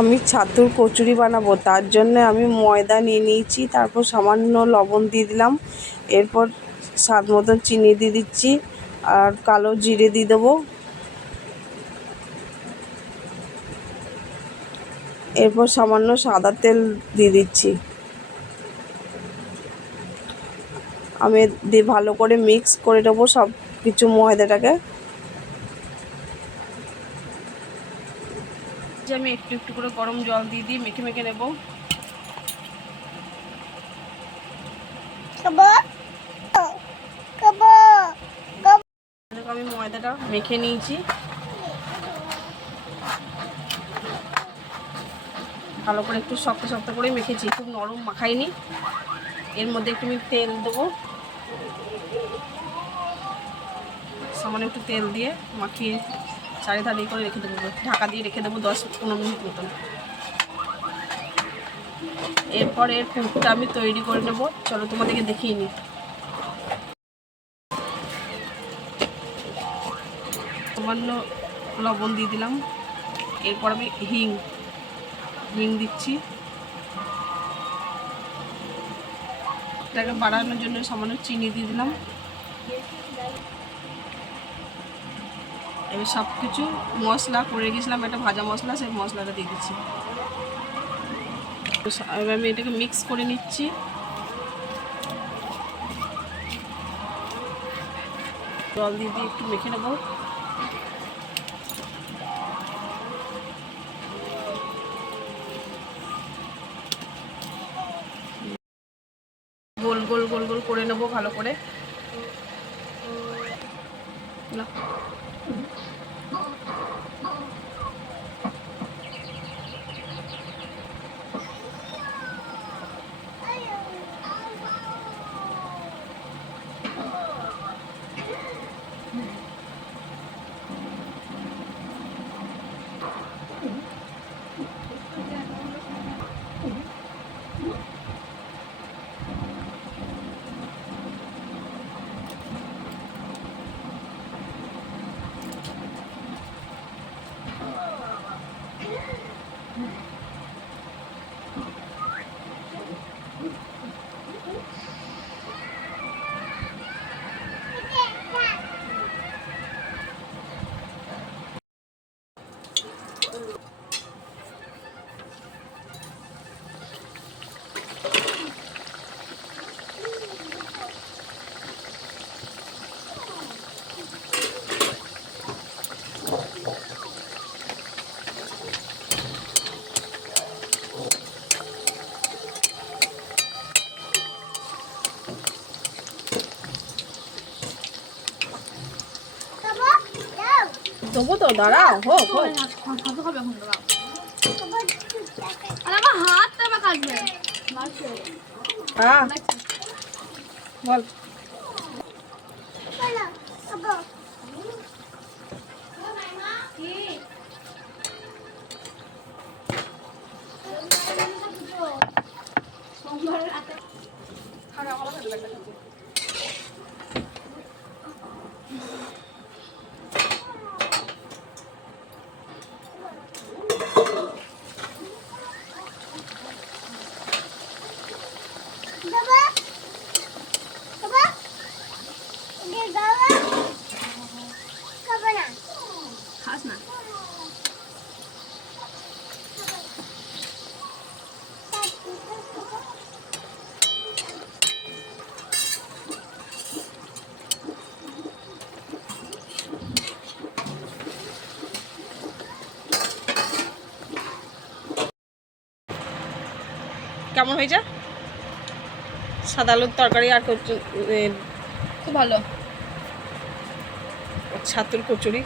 আমি ছাতুর কচুরি বানাবো, তার জন্য আমি ময়দা নিয়ে নিয়েছি, তারপর সামান্য লবণ দিয়ে দিলাম, এরপর স্বাদ মতন চিনি দিয়ে দিচ্ছি, আর কালো জিরে দিয়ে দেবো। এরপর সামান্য সাদা তেল দিয়ে দিচ্ছি। আমি দিয়ে ভালো করে মিক্স করে নেব সব কিছু ময়দাটাকে। যে আমি একটু একটু করে গরম জল দিয়ে দিয়ে মেখে মেখে নেব। আমি ময়দাটা মেখে নিয়েছি। ভালো করে একটু শক্ত শক্ত করে মেখেছি খুব নরম মাখাইনি। এর মধ্যে একটু আমি তেল দেবো। সামান্য একটু তেল দিয়ে মাখিয়ে চারিধারে করে রেখে দেবো, ঢাকা দিয়ে রেখে দেবো দশ পনেরো মিনিট মতন। এরপর এর পুরটা আমি তৈরি করে নেব। চলো তোমাদেরকে দেখিয়ে নিই। সামান্য লবণ দিয়ে দিলাম। এরপর আমি হিং হিং দিচ্ছি। এটাকে বাড়ানোর জন্য সামান্য চিনি দিয়ে দিলাম। এবার সব কিছু মশলা করে রেখেছিলাম, একটা ভাজা মশলা, সেই মশলাটা দিয়ে দিচ্ছি। এবার আমি এটাকে মিক্স করে নিচ্ছি। জল দিয়ে দিয়ে একটু মেখে নেব। গোল গোল গোল গোল করে নেব ভালো করে। না। দেবো তো দাঁড়াও হোক হোক কত হবে এখন দাঁড়াও। আর আমার হাতটা আমার কাটবে। হ্যাঁ বল খাস না কেমন হয়ে হয়েছে? সাদা আলুর তরকারি আর খুব ভালো। ছাতুর কচুরি।